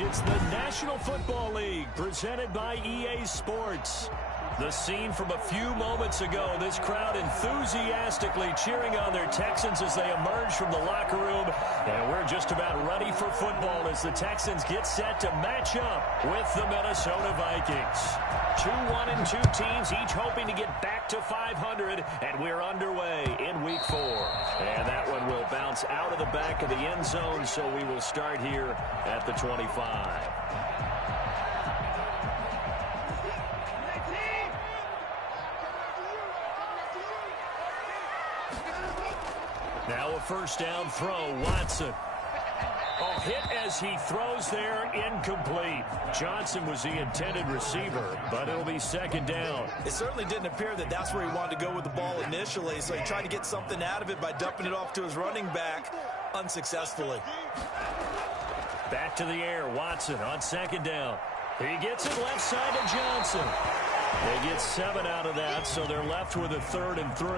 It's the National Football League presented by EA Sports. The scene from a few moments ago, this crowd enthusiastically cheering on their Texans as they emerge from the locker room. And we're just about ready for football as the Texans get set to match up with the Minnesota Vikings. 2-1-2 teams, each hoping to get back to 500, and we're underway in Week 4. And that one will bounce out of the back of the end zone, so we will start here at the 25. Now a first down throw, Watson. Oh, hit as he throws there, incomplete. Johnson was the intended receiver, but it'll be second down. It certainly didn't appear that that's where he wanted to go with the ball initially, so he tried to get something out of it by dumping it off to his running back unsuccessfully. Back to the air, Watson on second down. He gets it left side to Johnson. They get 7 out of that, so they're left with a 3rd and 3.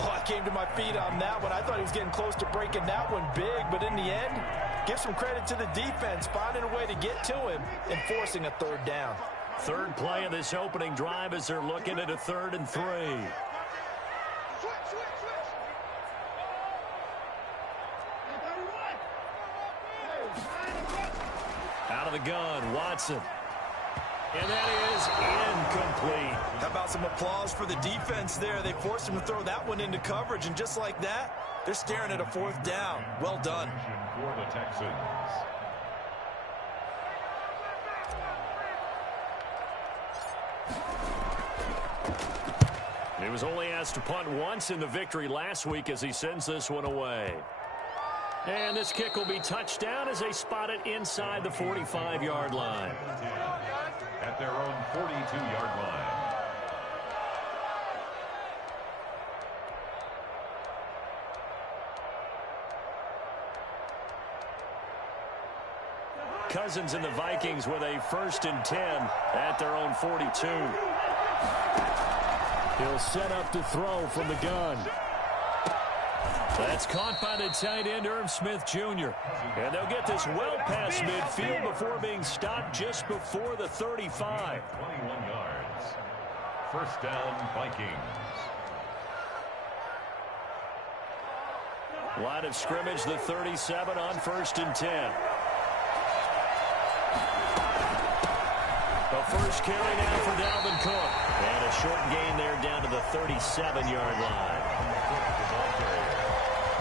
Oh, I came to my feet on that one. I thought he was getting close to breaking that one big, but in the end, give some credit to the defense, finding a way to get to him and forcing a 3rd down. Third play of this opening drive as they're looking at a 3rd and 3. Out of the gun, Watson. And that is incomplete. How about some applause for the defense there? They forced him to throw that one into coverage, and just like that, they're staring at a 4th down. Well done. For the Texans. He was only asked to punt once in the victory last week as he sends this one away. And this kick will be touched down as they spot it inside the 45-yard line. At their own 42-yard line. Cousins and the Vikings with a 1st and 10 at their own 42. He'll set up to throw from the gun. That's caught by the tight end, Irv Smith Jr. And they'll get this well past midfield before being stopped just before the 35. 21 yards. First down, Vikings. Line of scrimmage, the 37 on 1st and 10. The first carry now for Dalvin Cook. And a short gain there down to the 37-yard line.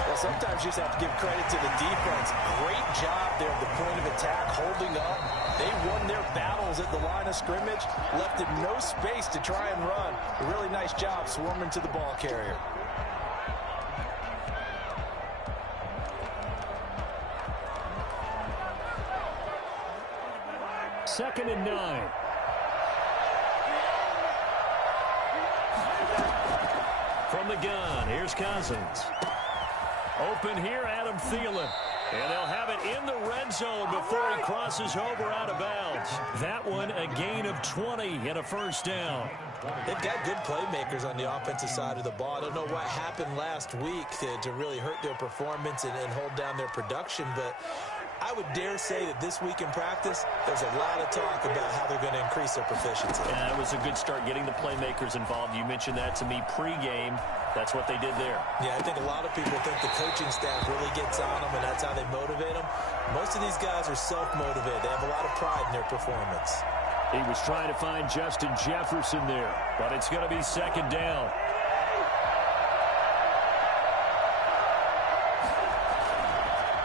Well, sometimes you just have to give credit to the defense. Great job there at the point of attack, holding up. They won their battles at the line of scrimmage, left him no space to try and run. A really nice job swarming to the ball carrier. Second and 9. From the gun, here's Cousins. Open here, Adam Thielen. And they'll have it in the red zone before he crosses over out of bounds. That one, a gain of 20 and a first down. They've got good playmakers on the offensive side of the ball. I don't know what happened last week to really hurt their performance and hold down their production, but I would dare say that this week in practice, there's a lot of talk about how they're going to increase their proficiency. Yeah, it was a good start getting the playmakers involved. You mentioned that to me pregame. That's what they did there. Yeah, I think a lot of people think the coaching staff really gets on them, and that's how they motivate them. Most of these guys are self-motivated. They have a lot of pride in their performance. He was trying to find Justin Jefferson there, but it's going to be second down.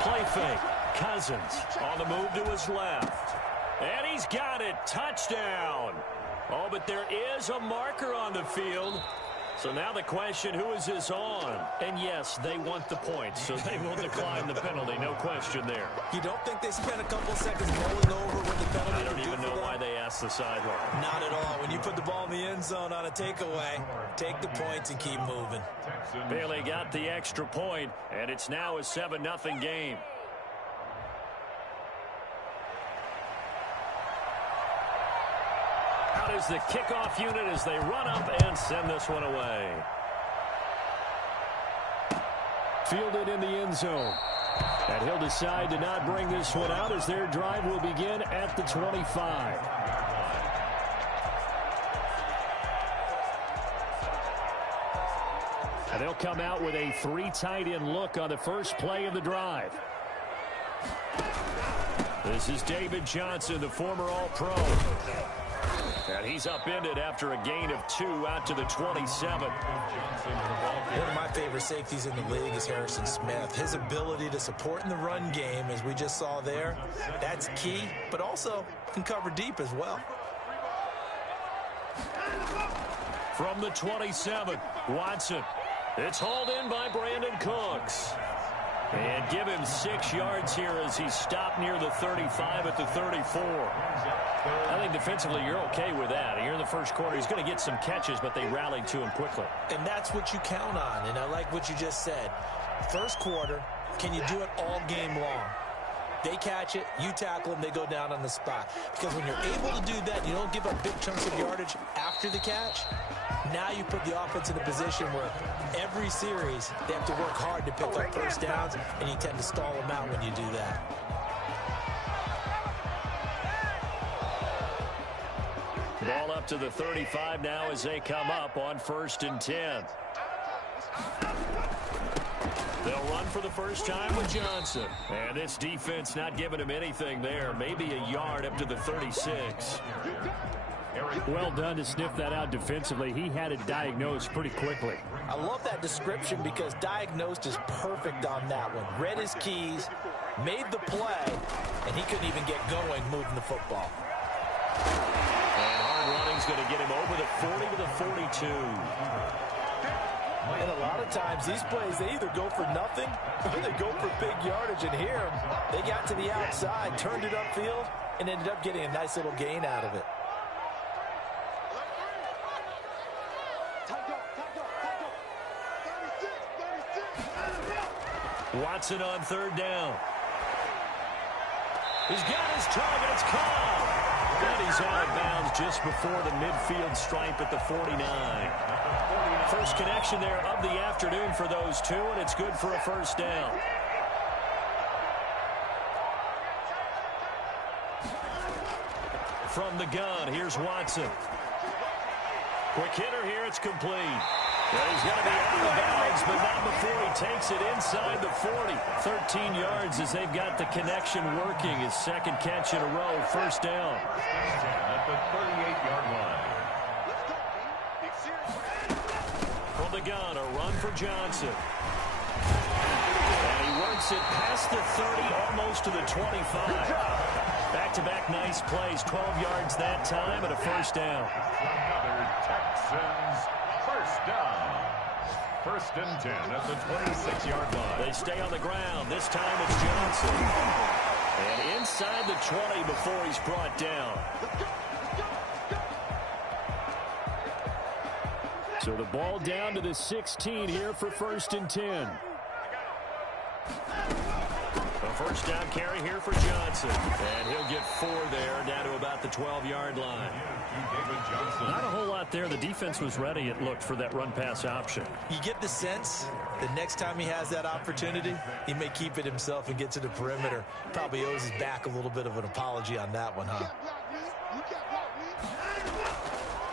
Play fake. Cousins on the move to his left. And he's got it. Touchdown. Oh, but there is a marker on the field. So now the question, who is this on? And yes, they want the points, so they will decline the penalty. No question there. You don't think they spent a couple seconds rolling over when the penalty? I don't even know why they asked the sideline. Not at all. When you put the ball in the end zone on a takeaway, take the points and keep moving. Bailey got the extra point, and it's now a 7-0 game. Out is the kickoff unit as they run up and send this one away. Fielded in the end zone. And he'll decide to not bring this one out as their drive will begin at the 25. And they'll come out with a 3 tight end look on the first play of the drive. This is David Johnson, the former All-Pro. And he's upended after a gain of 2 out to the 27. One of my favorite safeties in the league is Harrison Smith. His ability to support in the run game, as we just saw there, that's key, but also can cover deep as well. From the 27, Watson. It's hauled in by Brandon Cooks. And give him 6 yards here as he's stopped near the 35 at the 34. I think defensively you're okay with that. Here in the first quarter, he's going to get some catches, but they rallied to him quickly. And that's what you count on, and I like what you just said. First quarter, can you do it all game long? They catch it, you tackle them, they go down on the spot. Because when you're able to do that, you don't give up big chunks of yardage after the catch. Now you put the offense in a position where every series they have to work hard to pick up first downs, and you tend to stall them out when you do that. Ball up to the 35 now as they come up on 1st and 10. They'll run for the first time with Johnson. And this defense not giving him anything there. Maybe a yard up to the 36. Well done to sniff that out defensively. He had it diagnosed pretty quickly. I love that description because diagnosed is perfect on that one. Read his keys, made the play, and he couldn't even get going moving the football. And hard running's going to get him over the 40 to the 42. And a lot of times these plays, they either go for nothing or they go for big yardage. And here, they got to the outside, turned it upfield, and ended up getting a nice little gain out of it. Watson on 3rd down. He's got his target. It's caught. And he's out of bounds just before the midfield stripe at the 49. First connection there of the afternoon for those two, and it's good for a first down. From the gun, here's Watson. Quick hitter here, it's complete. Well, he's going to be out of bounds, but not before he takes it inside the 40. 13 yards as they've got the connection working. His second catch in a row, first down. At the 38-yard line. From the gun, a run for Johnson. And he works it past the 30, almost to the 25. Back-to-back nice plays, 12 yards that time, and a first down. Another Texans first down. 1st and 10 at the 26-yard line. They stay on the ground. This time it's Johnson. And inside the 20 before he's brought down. So the ball down to the 16 here for 1st and 10. A first down carry here for Johnson. And he'll get 4 there, down to about the 12-yard line. Not a whole lot there. The defense was ready, it looked, for that run-pass option. You get the sense the next time he has that opportunity, he may keep it himself and get to the perimeter. Probably owes his back a little bit of an apology on that one, huh?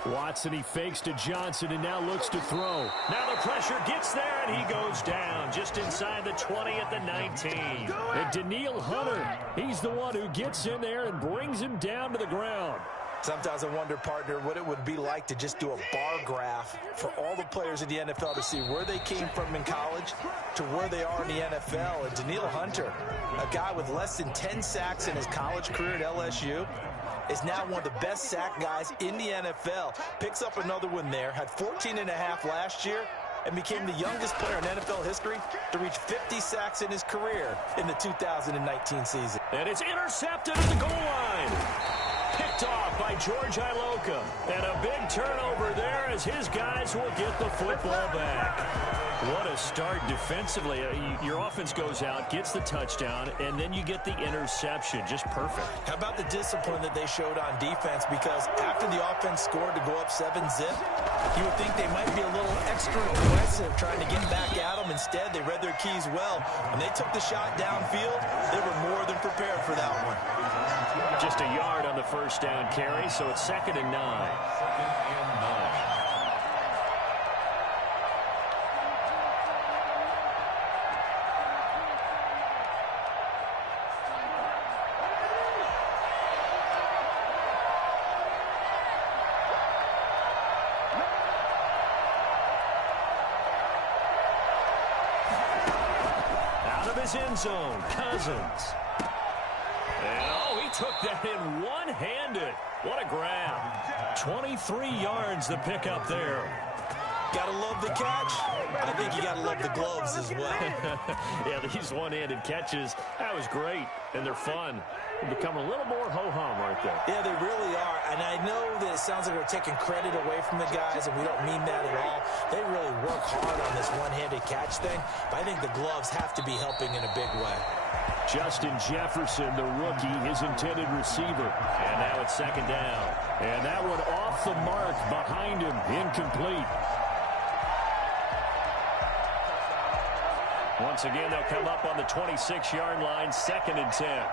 Watson, he fakes to Johnson and now looks to throw. Now the pressure gets there and he goes down just inside the 20 at the 19. And Daniil Hunter, he's the one who gets in there and brings him down to the ground. Sometimes I wonder, partner, what it would be like to just do a bar graph for all the players in the NFL to see where they came from in college to where they are in the NFL. And Daniil Hunter, a guy with less than 10 sacks in his college career at LSU, is now one of the best sack guys in the NFL. Picks up another one there, had 14.5 last year, and became the youngest player in NFL history to reach 50 sacks in his career in the 2019 season. And it's intercepted at the goal line. Picked off by George Iloka. And a big turnover there as his guys will get the football back. What a start defensively. Your offense goes out, gets the touchdown, and then you get the interception. Just perfect. How about the discipline that they showed on defense? Because after the offense scored to go up 7-zip, you would think they might be a little extra aggressive trying to get back at them. Instead, they read their keys well. When they took the shot downfield, they were more than prepared for that one. Just a yard on the first down carry, so it's 2nd and 9. End zone, Cousins. And he took that in one-handed. What a grab. 23 yards the pickup there. Gotta love the catch. I think you gotta love the gloves as well. Yeah, these one-handed catches, that was great, and they're fun. They become a little more ho-hum right there. Yeah, they really are, and I know that it sounds like we're taking credit away from the guys, and we don't mean that at all. They really work hard on this one-handed catch thing, but I think the gloves have to be helping in a big way. Justin Jefferson, the rookie, his intended receiver. And now it's 2nd down. And that one off the mark behind him, incomplete. Once again, they'll come up on the 26-yard line, 2nd and 10.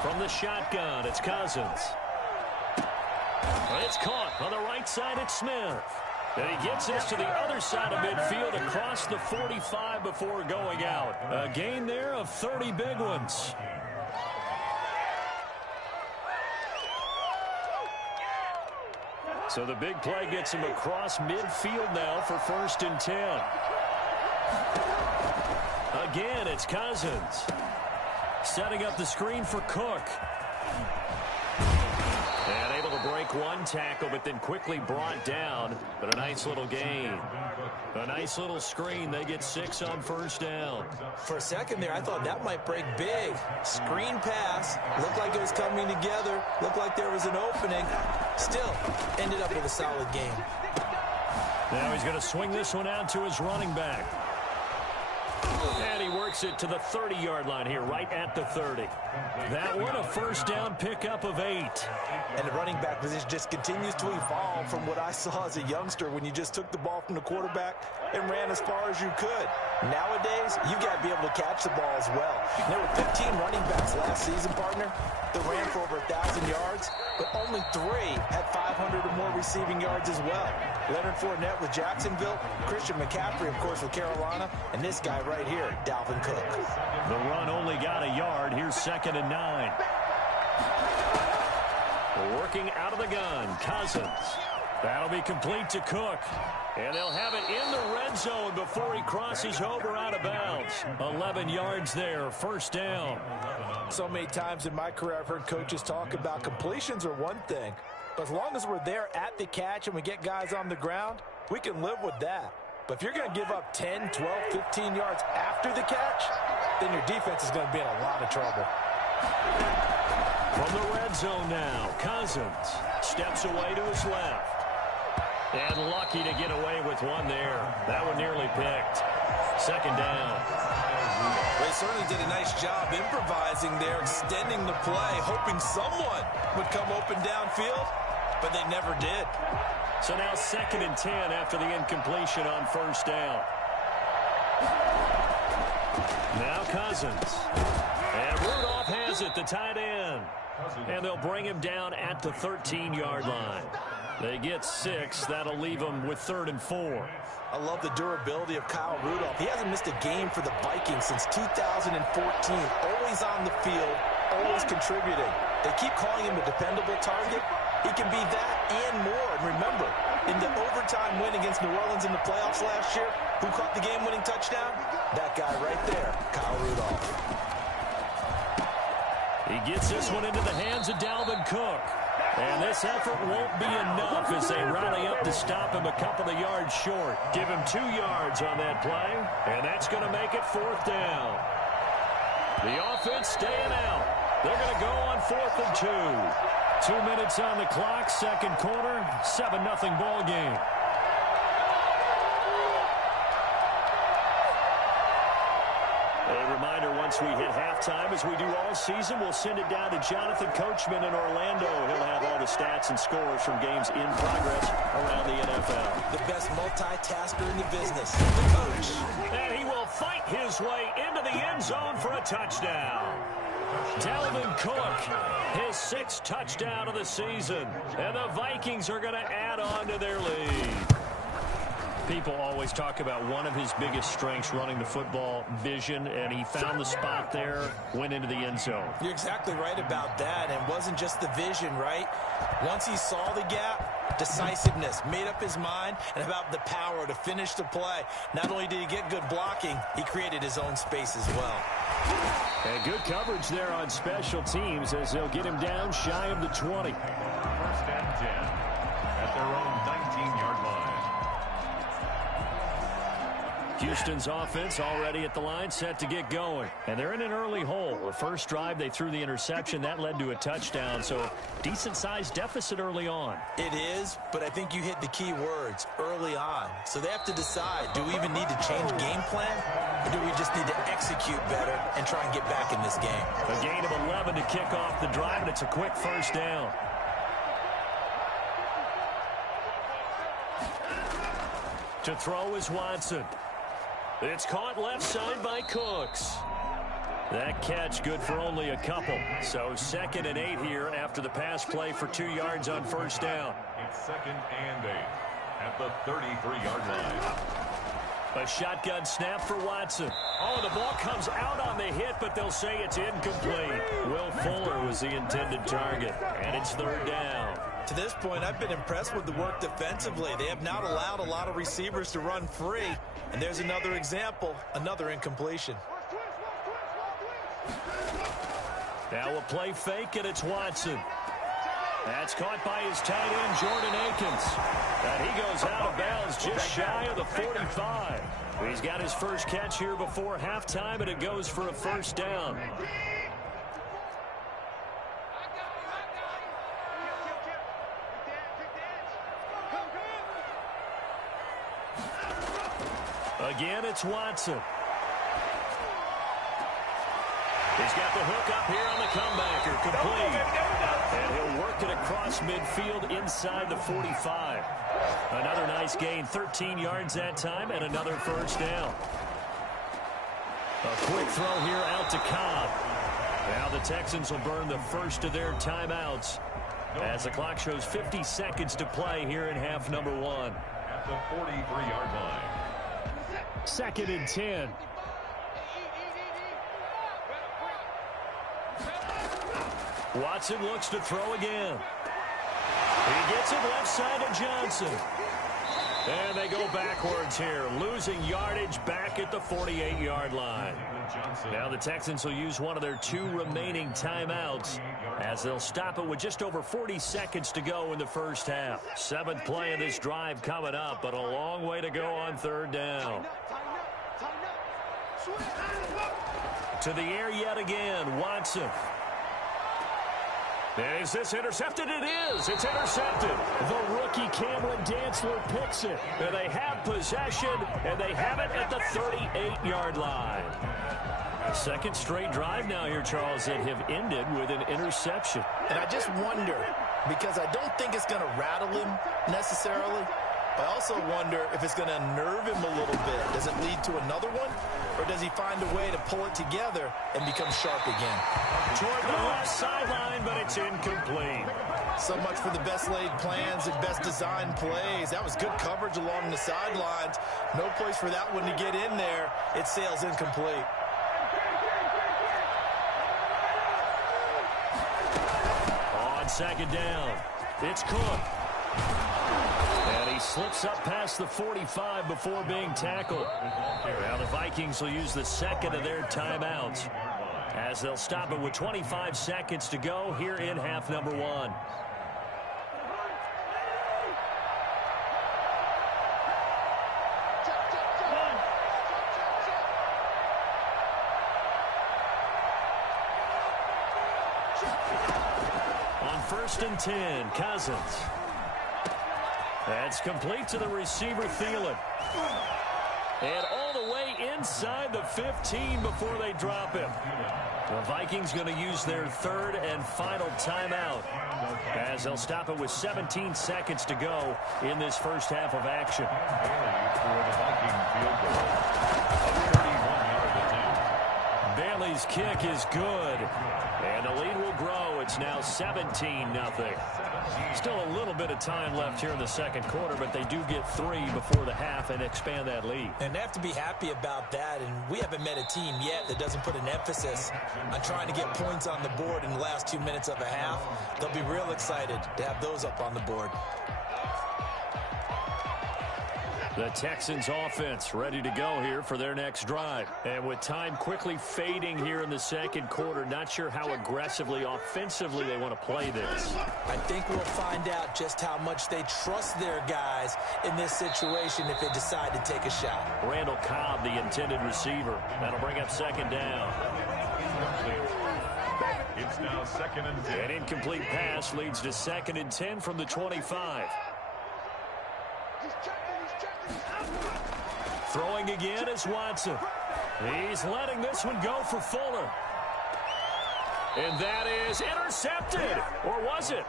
From the shotgun, it's Cousins. It's caught on the right side, it's Smith. And he gets this to the other side of midfield across the 45 before going out. A gain there of 30 big ones. So the big play gets him across midfield now for 1st and 10. Again, it's Cousins. Setting up the screen for Cook. And able to break one tackle, but then quickly brought down. But a nice little gain. A nice little screen. They get 6 on 1st down. For a second there, I thought that might break big. Screen pass. Looked like it was coming together. Looked like there was an opening. Still, ended up with a solid game. Now he's going to swing this one out to his running back. And he works it to the 30-yard line here, right at the 30. That one, a 1st down pickup of 8. And the running back position just continues to evolve from what I saw as a youngster when you just took the ball from the quarterback and ran as far as you could. Nowadays, you got to be able to catch the ball as well. And there were 15 running backs last season, partner, that ran for over 1,000 yards, but only 3 had 500 or more receiving yards as well. Leonard Fournette with Jacksonville, Christian McCaffrey, of course, with Carolina, and this guy right here, Dalvin Cook. The run only got a yard. Here's 2nd and 9. Working out of the gun, Cousins. That'll be complete to Cook. And they'll have it in the red zone before he crosses over out of bounds. 11 yards there, 1st down. So many times in my career I've heard coaches talk about completions are one thing. But as long as we're there at the catch and we get guys on the ground, we can live with that. But if you're going to give up 10, 12, 15 yards after the catch, then your defense is going to be in a lot of trouble. From the red zone now, Cousins steps away to his left. And lucky to get away with one there. That one nearly picked. 2nd down. They certainly did a nice job improvising there, extending the play, hoping someone would come open downfield, but they never did. So now 2nd and 10 after the incompletion on 1st down. Now Cousins. And Rudolph has it, the tight end. And they'll bring him down at the 13-yard line. They get 6. That'll leave them with 3rd and 4. I love the durability of Kyle Rudolph. He hasn't missed a game for the Vikings since 2014. Always on the field, always contributing. They keep calling him a dependable target. He can be that and more. And remember, in the overtime win against New Orleans in the playoffs last year, who caught the game-winning touchdown? That guy right there, Kyle Rudolph. He gets this one into the hands of Dalvin Cook. And this effort won't be enough as they rally up to stop him a couple of yards short. Give him 2 yards on that play, and that's going to make it 4th down. The offense staying out. They're going to go on 4th and 2. 2 minutes on the clock, second quarter, 7-0 ball game. A reminder, once we hit halftime, as we do all season, we'll send it down to Jonathan Coachman in Orlando. He'll have all the stats and scores from games in progress around the NFL. The best multitasker in the business, the coach. And he will fight his way into the end zone for a touchdown. Dalvin Cook, his 6th touchdown of the season. And the Vikings are going to add on to their lead. People always talk about one of his biggest strengths, running the football, vision, and he found the spot there, went into the end zone. You're exactly right about that, and it wasn't just the vision, right? Once he saw the gap, decisiveness, made up his mind, and about the power to finish the play. Not only did he get good blocking, he created his own space as well. And good coverage there on special teams as they'll get him down shy of the 20. 1st and 10 at their own 19-yard line. Houston's offense already at the line, set to get going. And they're in an early hole. The first drive, they threw the interception. That led to a touchdown, so decent-sized deficit early on. It is, but I think you hit the key words, early on. So they have to decide, do we even need to change game plan, or do we just need to execute better and try and get back in this game? A gain of 11 to kick off the drive, and it's a quick first down. To throw is Watson. It's caught left side by Cooks. That catch good for only a couple. So 2nd and 8 here after the pass play for 2 yards on first down. It's 2nd and 8 at the 33-yard line. A shotgun snap for Watson. Oh, the ball comes out on the hit, but they'll say it's incomplete. Will Fuller was the intended target, and it's 3rd down. To this point, I've been impressed with the work defensively. They have not allowed a lot of receivers to run free. And there's another example, another incompletion. Now a play fake, and it's Watson. That's caught by his tight end, Jordan Akins. And he goes out of bounds just shy of the 45. He's got his first catch here before halftime, and it goes for a first down. Again, it's Watson. He's got the hook up here on the comebacker, complete. And he'll work it across midfield inside the 45. Another nice gain, 13 yards that time, and another first down. A quick throw here out to Cobb. Now the Texans will burn the first of their timeouts as the clock shows 50 seconds to play here in half number 1. At the 43-yard line. 2nd and 10. Watson looks to throw again. He gets it left side to Johnson. And they go backwards here, losing yardage back at the 48-yard line. Now the Texans will use one of their 2 remaining timeouts as they'll stop it with just over 40 seconds to go in the first half. 7th play of this drive coming up, but a long way to go on 3rd down. To the air yet again, Watson. Is this intercepted? It is. It's intercepted. The rookie Cameron Dantzler picks it. And they have possession, and they have it at the 38-yard line. 2nd straight drive now here, Charles, that have ended with an interception. And I just wonder, because I don't think it's going to rattle him necessarily, I also wonder if it's going to unnerve him a little bit. Does it lead to another one? Or does he find a way to pull it together and become sharp again? Toward the left sideline, but it's incomplete. So much for the best laid plans and best designed plays. That was good coverage along the sidelines. No place for that one to get in there. It sails incomplete. On 2nd down, it's Cook. And he slips up past the 45 before being tackled. Now the Vikings will use the 2nd of their timeouts as they'll stop it with 25 seconds to go here in half number 1. On 1st and 10, Cousins. That's complete to the receiver, Thielen. And all the way inside the 15 before they drop him. The Vikings going to use their third and final timeout, as they'll stop it with 17 seconds to go in this first half of action. Bailey's kick is good, and the lead will grow. It's now 17-0. Still a little bit of time left here in the second quarter, but they do get 3 before the half and expand that lead. And they have to be happy about that, and we haven't met a team yet that doesn't put an emphasis on trying to get points on the board in the last 2 minutes of a half. They'll be real excited to have those up on the board. The Texans offense ready to go here for their next drive. And with time quickly fading here in the second quarter, not sure how aggressively, offensively they want to play this. I think we'll find out just how much they trust their guys in this situation if they decide to take a shot. Randall Cobb, the intended receiver. That'll bring up second down. It's now 2nd and 10. An incomplete pass leads to 2nd and 10 from the 25. Throwing again is Watson. He's letting this one go for Fuller. And that is intercepted. Or was it?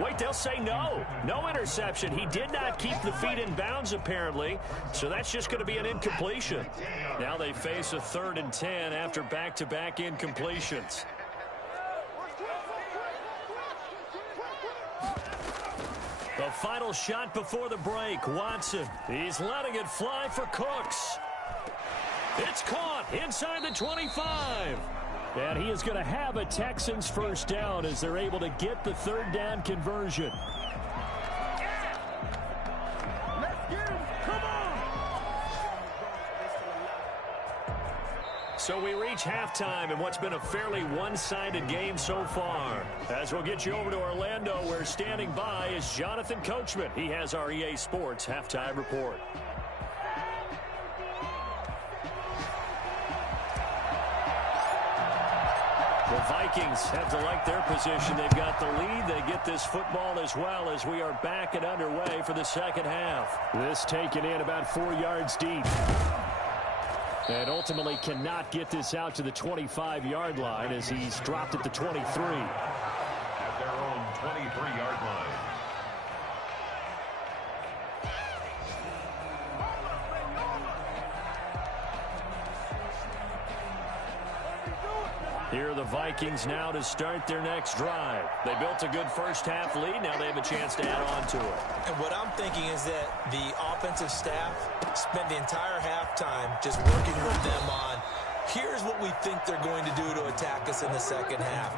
Wait, they'll say no. No interception. He did not keep the feet in bounds, apparently. So that's just going to be an incompletion. Now they face a 3rd and 10 after back-to-back incompletions. The final shot before the break. Watson. He's letting it fly for Cooks. It's caught inside the 25. And he is going to have a Texans first down as they're able to get the 3rd down conversion. Let's get him. Come on. So we reach halftime in what's been a fairly one-sided game so far. As we'll get you over to Orlando, where standing by is Jonathan Coachman. He has our EA Sports halftime report. The Vikings have to like their position. They've got the lead. They get this football as well as we are back and underway for the second half. This taken in about 4 yards deep. And ultimately cannot get this out to the 25-yard line as he's dropped at the 23. At their own 23-yard line. Here are the Vikings now to start their next drive. They built a good first half lead. Now they have a chance to add on to it. And what I'm thinking is that the offensive staff spent the entire halftime just working with them on, here's what we think they're going to do to attack us in the second half.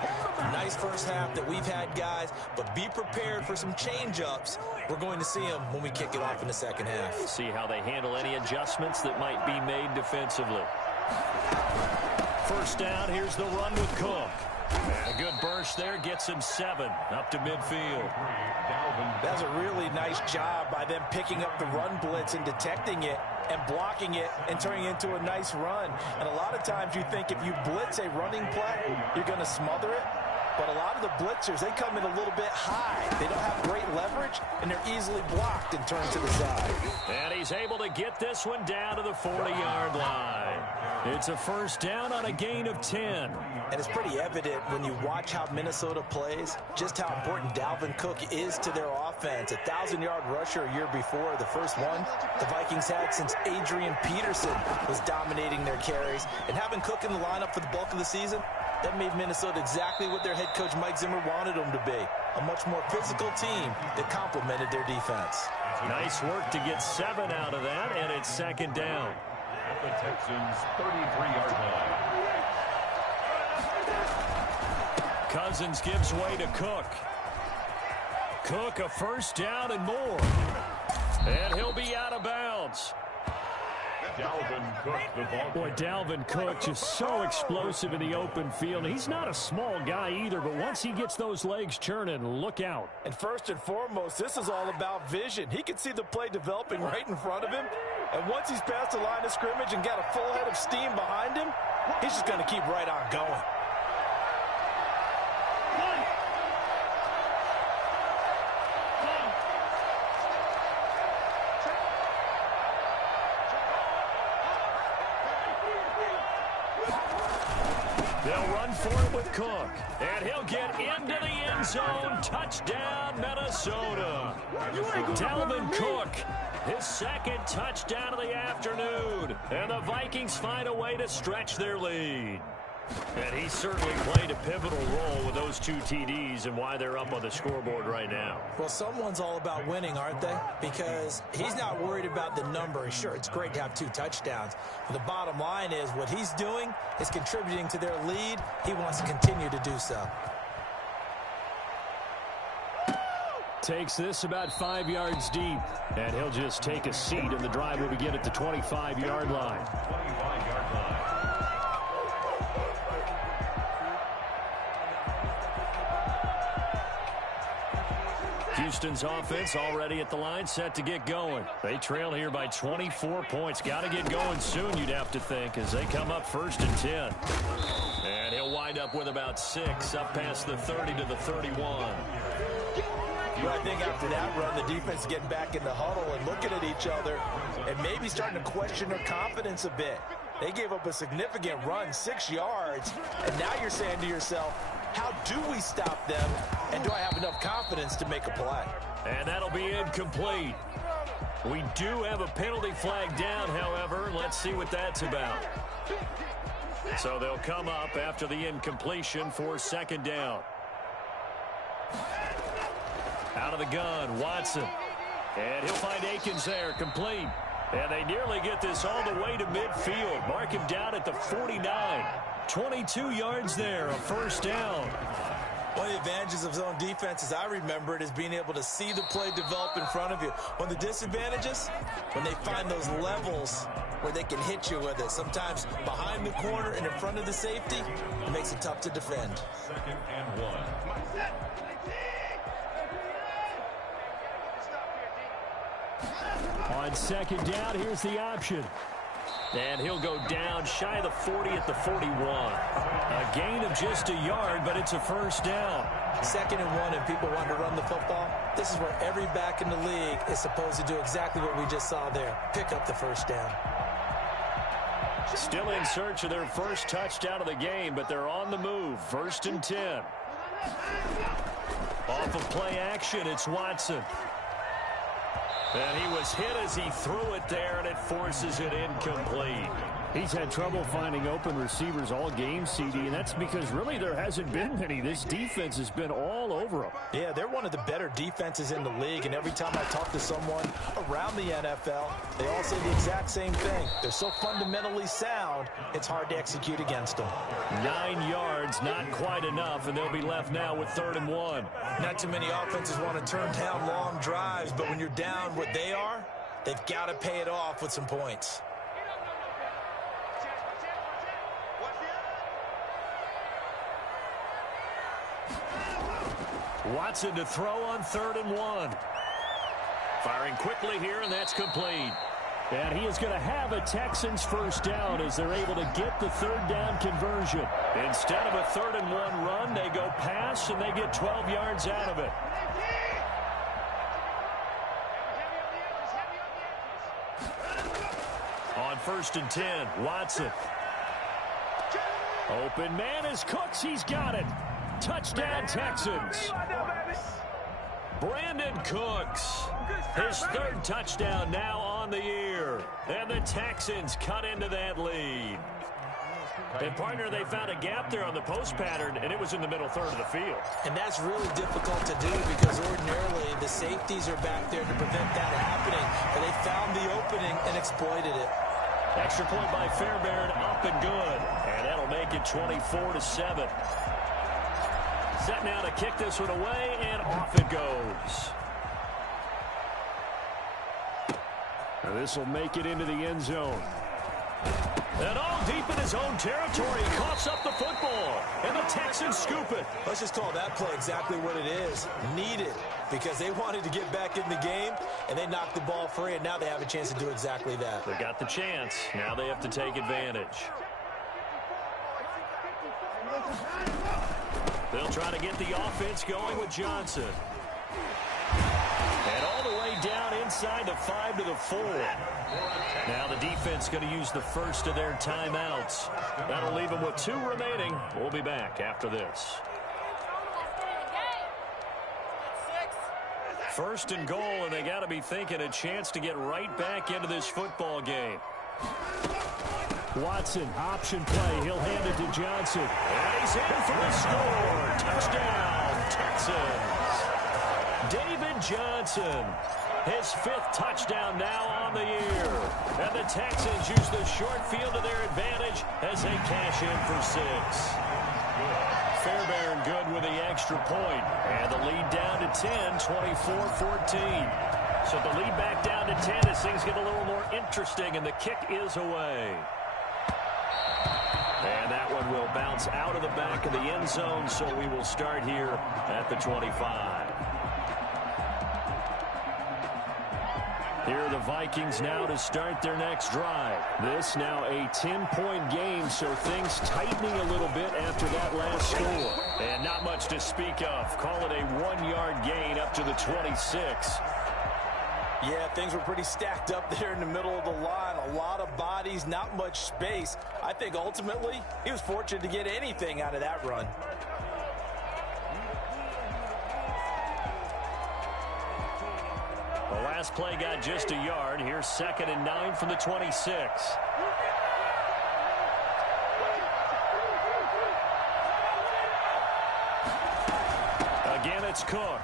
Nice first half that we've had, guys, but be prepared for some change-ups. We're going to see them when we kick it off in the second half. See how they handle any adjustments that might be made defensively. First down, here's the run with Cook. And a good burst there gets him 7 up to midfield. That's a really nice job by them picking up the run blitz and detecting it and blocking it and turning it into a nice run. And a lot of times you think if you blitz a running play, you're going to smother it. But a lot of the blitzers, they come in a little bit high. They don't have great leverage, and they're easily blocked and turned to the side. And he's able to get this one down to the 40-yard line. It's a first down on a gain of 10. And it's pretty evident when you watch how Minnesota plays, just how important Dalvin Cook is to their offense. 1,000-yard rusher a year before, the first one the Vikings had since Adrian Peterson was dominating their carries. And having Cook in the lineup for the bulk of the season, that made Minnesota exactly what their head coach Mike Zimmer wanted them to be. A much more physical team that complemented their defense. Nice work to get 7 out of that, and it's second down. At the Texans' 33-yard line. Cousins gives way to Cook. Cook a first down and more. And he'll be out of bounds. Dalvin Cook, the ball. Boy, Dalvin Cook just so explosive in the open field. He's not a small guy either, but once he gets those legs churning, look out. And first and foremost, this is all about vision. He can see the play developing right in front of him. And once he's past the line of scrimmage and got a full head of steam behind him, he's just going to keep right on going. They'll run for it with Cook. And he'll get into the end zone. Touchdown, Minnesota. Dalvin Cook, his second touchdown of the afternoon. And the Vikings find a way to stretch their lead. And he certainly played a pivotal role with those 2 TDs and why they're up on the scoreboard right now. Well, someone's all about winning, aren't they? Because he's not worried about the number. Sure, it's great to have 2 touchdowns. But the bottom line is what he's doing is contributing to their lead. He wants to continue to do so. Takes this about 5 yards deep. And he'll just take a seat, and the drive will begin at the 25-yard line. 25-yard line. Houston's offense already at the line, set to get going. They trail here by 24 points. Got to get going soon, you'd have to think, as they come up 1st and 10. And he'll wind up with about 6, up past the 30 to the 31. Well, I think after that run, the defense is getting back in the huddle and looking at each other and maybe starting to question their confidence a bit. They gave up a significant run, 6 yards, and now you're saying to yourself, how do we stop them, and do I have enough confidence to make a play? And that'll be incomplete. We do have a penalty flag down, however. Let's see what that's about. So they'll come up after the incompletion for 2nd down. Out of the gun, Watson. And he'll find Akins there, complete. And they nearly get this all the way to midfield. Mark him down at the 49. 22 yards there, a 1st down. One of the advantages of zone defense, as I remember it, is being able to see the play develop in front of you. One of the disadvantages, when they find those levels where they can hit you with it. Sometimes behind the corner and in front of the safety, it makes it tough to defend. 2nd and 1. On 2nd down, here's the option. And he'll go down shy of the 40 at the 41. A gain of just a yard, but it's a 1st down. 2nd and 1, and people want to run the football. This is where every back in the league is supposed to do exactly what we just saw there. Pick up the 1st down. Still in search of their first touchdown of the game, but they're on the move. 1st and 10. Off of play action, it's Watson. And he was hit as he threw it there, and it forces it incomplete. He's had trouble finding open receivers all game, CD, and that's because really there hasn't been many. This defense has been all over him. Yeah, they're one of the better defenses in the league, and every time I talk to someone around the NFL, they all say the exact same thing. They're so fundamentally sound, it's hard to execute against them. 9 yards, not quite enough, and they'll be left now with 3rd and 1. Not too many offenses want to turn down long drives, but when you're down what they are, they've got to pay it off with some points. Watson to throw on 3rd and 1. Firing quickly here, and that's complete. And he is going to have a Texans 1st down as they're able to get the 3rd down conversion. Instead of a 3rd and 1 run, they go pass, and they get 12 yards out of it. On 1st and 10, Watson. Open man is Cooks. He's got it. Touchdown, Texans. Brandon Cooks, his 3rd touchdown now on the year. And the Texans cut into that lead. And, partner, they found a gap there on the post pattern, and it was in the middle 3rd of the field. And that's really difficult to do because ordinarily the safeties are back there to prevent that happening. But they found the opening and exploited it. Extra point by Fairbairn, up and good. And that'll make it 24-7. Set now to kick this one away, and off it goes. Now this will make it into the end zone. And all deep in his own territory, he coughs up the football, and the Texans scoop it. Let's just call that play exactly what it is. Needed, because they wanted to get back in the game, and they knocked the ball free, and now they have a chance to do exactly that. They got the chance. Now they have to take advantage. They'll try to get the offense going with Johnson. And all the way down inside the 5 to the 4. Now the defense going to use the first of their timeouts. That'll leave them with 2 remaining. We'll be back after this. First and goal, and they got to be thinking a chance to get right back into this football game. Watson, option play. He'll hand it to Johnson. And he's in for the score. Touchdown, Texans. David Johnson, his 5th touchdown now on the year. And the Texans use the short field to their advantage as they cash in for 6. Fairbairn good with the extra point. And the lead down to 10, 24-14. So the lead back down to 10 as things get a little more interesting, and the kick is away. And that one will bounce out of the back of the end zone, so we will start here at the 25. Here are the Vikings now to start their next drive. This now a 10-point game, so things tightening a little bit after that last score. And not much to speak of. Call it a 1-yard gain up to the 26. Yeah, things were pretty stacked up there in the middle of the line. A lot of bodies, not much space. I think ultimately he was fortunate to get anything out of that run. The last play got just a yard. Here's 2nd and 9 from the 26. Again, it's Cook.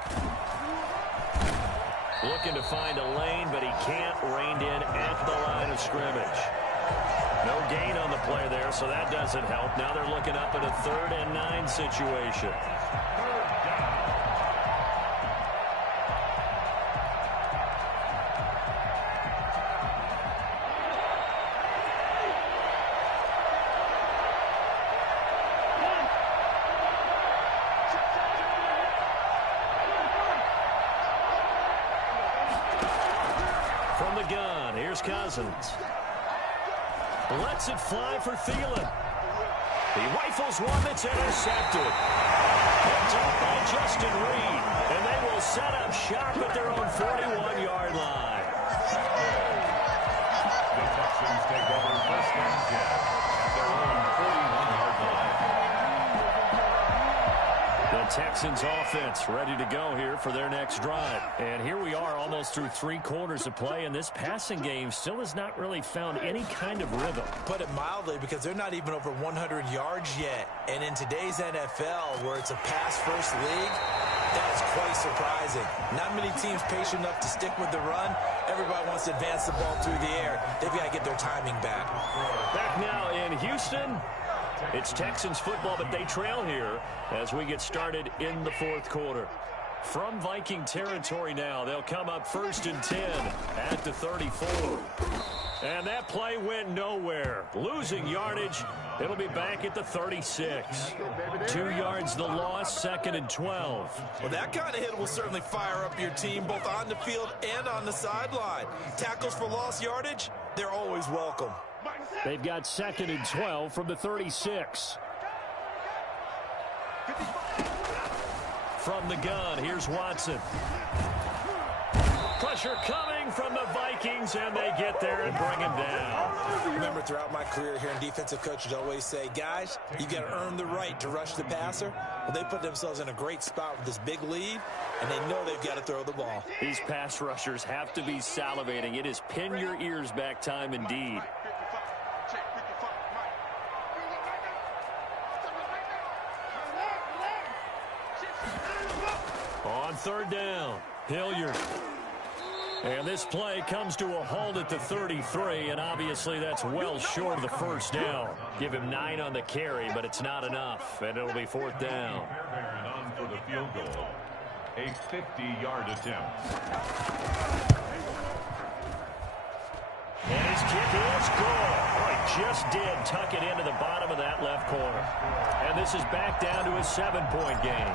Looking to find a lane, but he can't. Reined in at the line of scrimmage. No gain on the play there, so that doesn't help. Now they're looking up at a 3rd and 9 situation. From the gun, here's Cousins. Lets it fly for Thielen. He rifles one that's intercepted. Picked up by Justin Reed. And they will set up shop at their own 41-yard line. The Texans take over 1st and 10 at their own 41-yard line. The Texans offense ready to go here for their next drive. And here we are almost through 3 quarters of play, and this passing game still has not really found any kind of rhythm. Put it mildly, because they're not even over 100 yards yet. And in today's NFL, where it's a pass-first league, that is quite surprising. Not many teams patient enough to stick with the run. Everybody wants to advance the ball through the air. They've got to get their timing back. Back now in Houston. It's Texans football, but they trail here as we get started in the 4th quarter. From Viking territory now, they'll come up 1st and 10 at the 34. And that play went nowhere. Losing yardage. It'll be back at the 36. 2 yards the loss, 2nd and 12. Well, that kind of hit will certainly fire up your team, both on the field and on the sideline. Tackles for lost yardage, they're always welcome. They've got 2nd and 12 from the 36. From the gun, here's Watson. Pressure coming from the Vikings, and they get there and bring him down. Remember, throughout my career here in defensive coaches always say, guys, you got to earn the right to rush the passer. Well, they put themselves in a great spot with this big lead, and they know they've got to throw the ball. These pass rushers have to be salivating. It is pin your ears back time indeed. On 3rd down, Hilliard. And this play comes to a halt at the 33, and obviously that's well short of the 1st down. Give him 9 on the carry, but it's not enough, and it'll be 4th down. Fairbairn on for the field goal. A 50-yard attempt. And his kick is good. Oh, he just did tuck it into the bottom of that left corner. And this is back down to a 7-point game.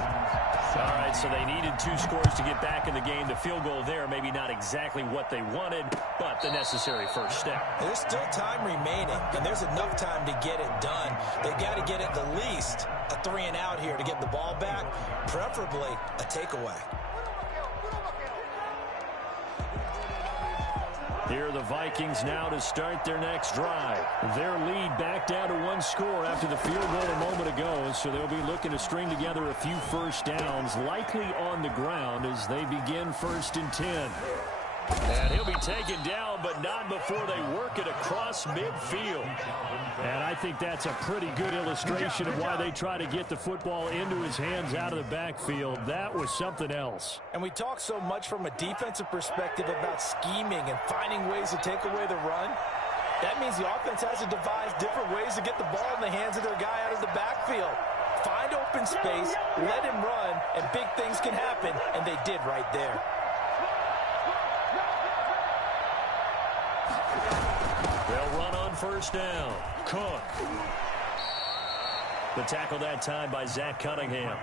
All right, so they needed 2 scores to get back in the game. The field goal there, maybe not exactly what they wanted, but the necessary first step. There's still time remaining, and there's enough time to get it done. They've got to get at the least a 3-and-out here to get the ball back, preferably a takeaway. Here are the Vikings now to start their next drive. Their lead back down to one score after the field goal a moment ago, so they'll be looking to string together a few first downs, likely on the ground as they begin 1st and 10. And he'll be taken down, but not before they work it across midfield. And I think that's a pretty good illustration of why they try to get the football into his hands out of the backfield. That was something else. And we talk so much from a defensive perspective about scheming and finding ways to take away the run. That means the offense has to devise different ways to get the ball in the hands of their guy out of the backfield. Find open space, let him run, and big things can happen, and they did right there. They'll run on 1st down. Cook. The tackle that time by Zach Cunningham.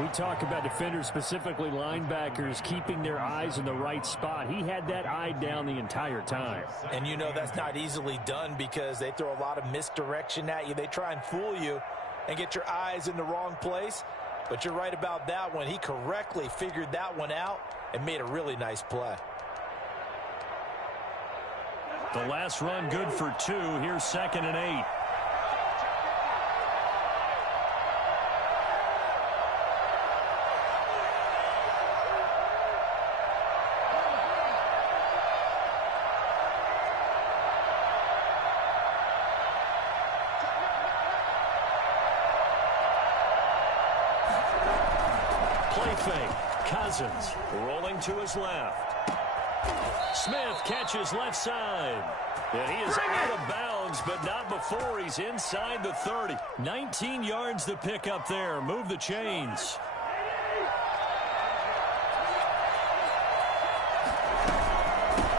We talk about defenders, specifically linebackers, keeping their eyes in the right spot. He had that eye down the entire time. And you know that's not easily done because they throw a lot of misdirection at you. They try and fool you and get your eyes in the wrong place. But you're right about that one. He correctly figured that one out and made a really nice play. The last run good for 2. Here's 2nd and 8. Play fake. Cousins rolling to his left. Smith catches left side. And he is out of bounds, but not before he's inside the 30. 19 yards to pick up there. Move the chains.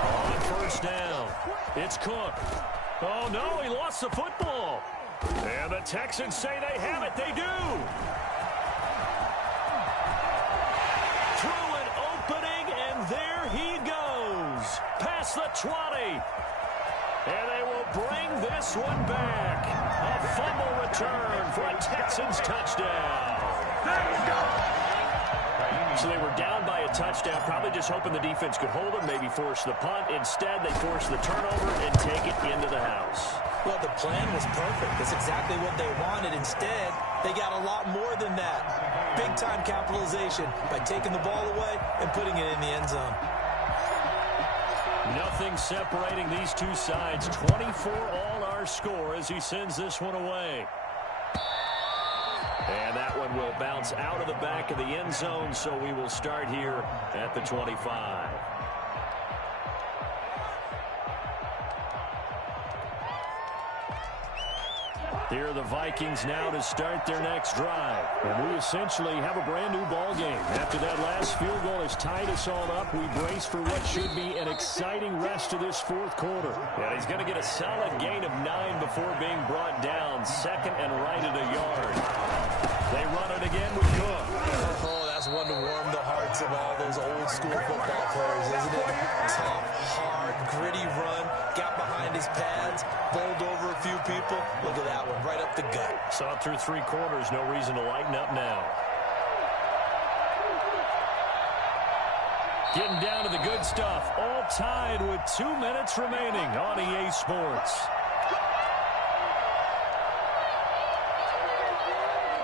On 1st down, it's Cook. Oh, no, he lost the football. And the Texans say they have it. They do. Through an opening, and there he goes. Past the 20. And they will bring this one back. A fumble return for a Texans touchdown. So they were down by a touchdown, probably just hoping the defense could hold them, maybe force the punt. Instead, they force the turnover and take it into the house. Well, the plan was perfect. That's exactly what they wanted. Instead, they got a lot more than that. Big-time capitalization by taking the ball away and putting it in the end zone. Nothing separating these two sides. 24 all our score as he sends this one away. And that one will bounce out of the back of the end zone, so we will start here at the 25. Here are the Vikings now to start their next drive. And we essentially have a brand new ball game. After that last field goal has tied us all up, we brace for what should be an exciting rest of this 4th quarter. And he's going to get a solid gain of 9 before being brought down. 2nd and right at a yard. They run it again with Cook. Oh, that's one to warm the hearts of all those old school football players, isn't it? Tough, hard, gritty run. Got behind his pads, bowled over a few people. Look at that one, right up the gut. Saw it through 3 quarters. No reason to lighten up now. Getting down to the good stuff. All tied with 2 minutes remaining on EA Sports.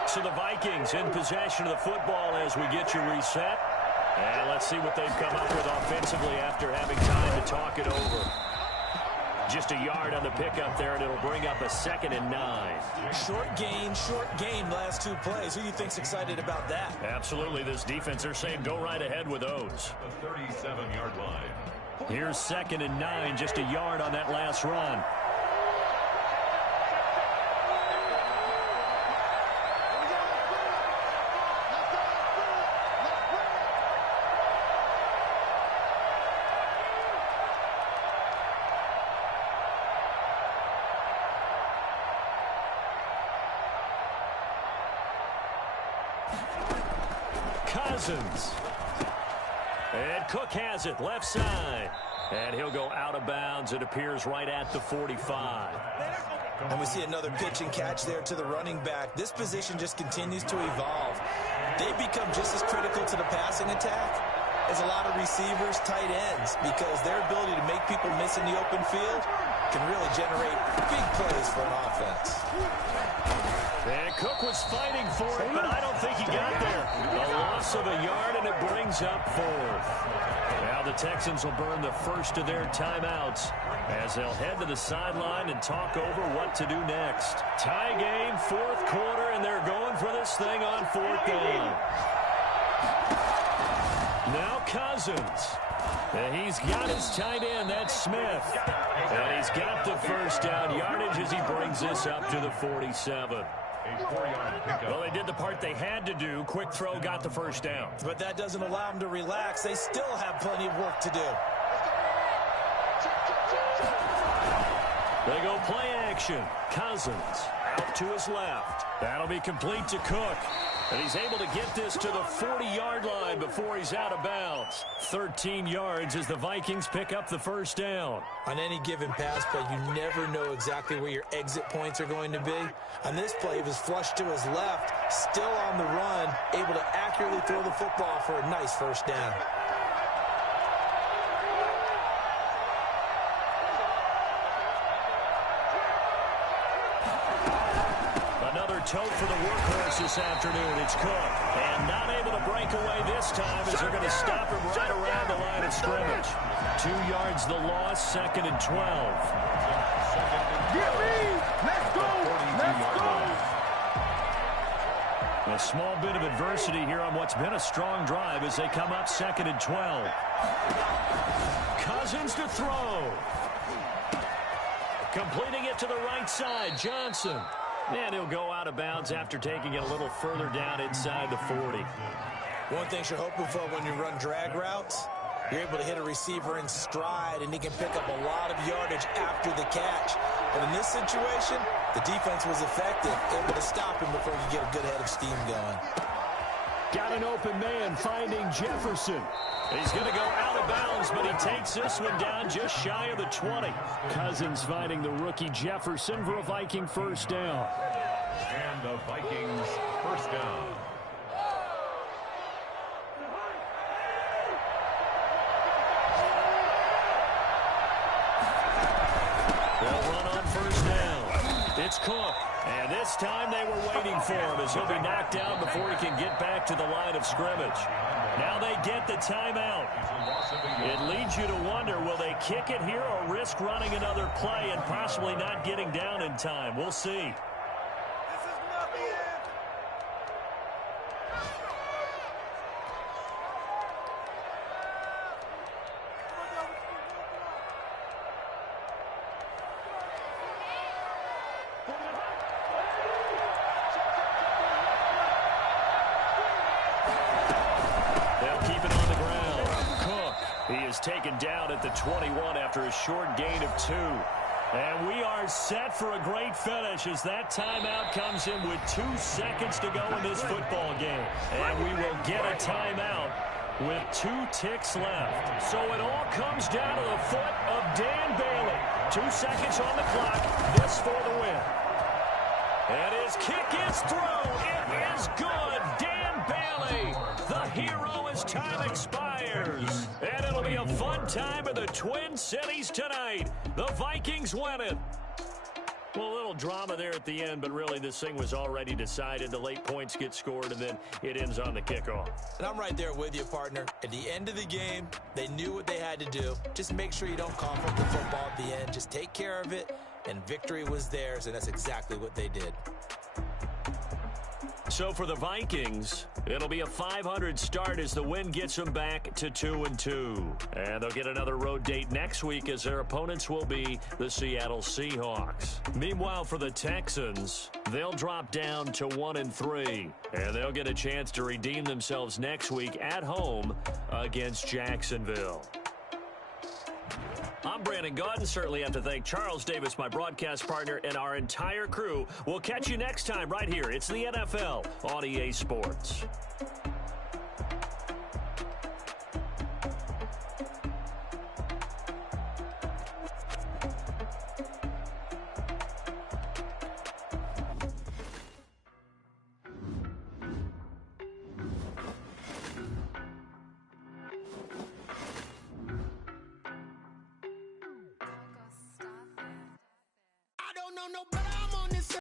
So the Vikings in possession of the football as we get you reset. And let's see what they've come up with offensively after having time to talk it over. Just a yard on the pickup there, and it'll bring up a 2nd and 9. Short game, last 2 plays. Who do you think's excited about that? Absolutely, this defense, they're saying go right ahead with those. The 37-yard line. Here's 2nd and 9, just a yard on that last run. Cousins. And Cook has it, left side. And he'll go out of bounds. It appears right at the 45. And we see another pitch and catch there to the running back. This position just continues to evolve. They become just as critical to the passing attack is a lot of receivers, tight ends, because their ability to make people miss in the open field can really generate big plays for an offense. And Cook was fighting for it, but I don't think he got there. A loss of a yard, and it brings up fourth. Now the Texans will burn the first of their timeouts as they'll head to the sideline and talk over what to do next. Tie game, fourth quarter, and they're going for this thing on fourth down. Now Cousins. And he's got his tight end, that's Smith. And he's got the first down yardage as he brings this up to the 47. Well, they did the part they had to do. Quick throw, got the first down. But that doesn't allow them to relax. They still have plenty of work to do. They go play action. Cousins out to his left. That'll be complete to Cook. And he's able to get this to the 40-yard line before he's out of bounds. 13 yards as the Vikings pick up the first down. On any given pass play, you never know exactly where your exit points are going to be. On this play, he was flushed to his left, still on the run, able to accurately throw the football for a nice first down. Tote for the workhorse this afternoon. It's Cook. And not able to break away this time as they're going to stop him right around the line of scrimmage. 2 yards the loss, 2nd and 12. Get me! Let's go! Let's go! A small bit of adversity here on what's been a strong drive as they come up 2nd and 12. Cousins to throw. Completing it to the right side, Johnson. And he'll go out of bounds after taking it a little further down inside the 40. One thing you're hoping for when you run drag routes, you're able to hit a receiver in stride, and he can pick up a lot of yardage after the catch. But in this situation, the defense was effective, able to stop him before you get a good head of steam going. Got an open man finding Jefferson. He's going to go out of bounds, but he takes this one down just shy of the 20. Cousins finding the rookie Jefferson for a Viking first down. And the Vikings first down. They'll run on first down. It's Cook. And this time they were waiting for him as he'll be knocked down before he can get back to the line of scrimmage. Now they get the timeout. It leads you to wonder, will they kick it here or risk running another play and possibly not getting down in time? We'll see. Taken down at the 21 after a short gain of 2. And we are set for a great finish as that timeout comes in with 2 seconds to go in this football game. And we will get a timeout with 2 ticks left. So it all comes down to the foot of Dan Bailey. 2 seconds on the clock. This for the win. And his kick is through. It is good. Dan Bailey, the hero as time expires. And it'll be a fun time in the Twin Cities tonight. The Vikings win it. Well, a little drama there at the end, but really this thing was already decided. The late points get scored, and then it ends on the kickoff. And I'm right there with you, partner. At the end of the game, they knew what they had to do. Just make sure you don't cough up the football at the end. Just take care of it, and victory was theirs, and that's exactly what they did. So for the Vikings, it'll be a 500 start as the win gets them back to 2-2. And they'll get another road date next week as their opponents will be the Seattle Seahawks. Meanwhile, for the Texans, they'll drop down to 1-3. And they'll get a chance to redeem themselves next week at home against Jacksonville. I'm Brandon Gaudin. Certainly have to thank Charles Davis, my broadcast partner, and our entire crew. We'll catch you next time right here. It's the NFL on EA Sports. on nobody.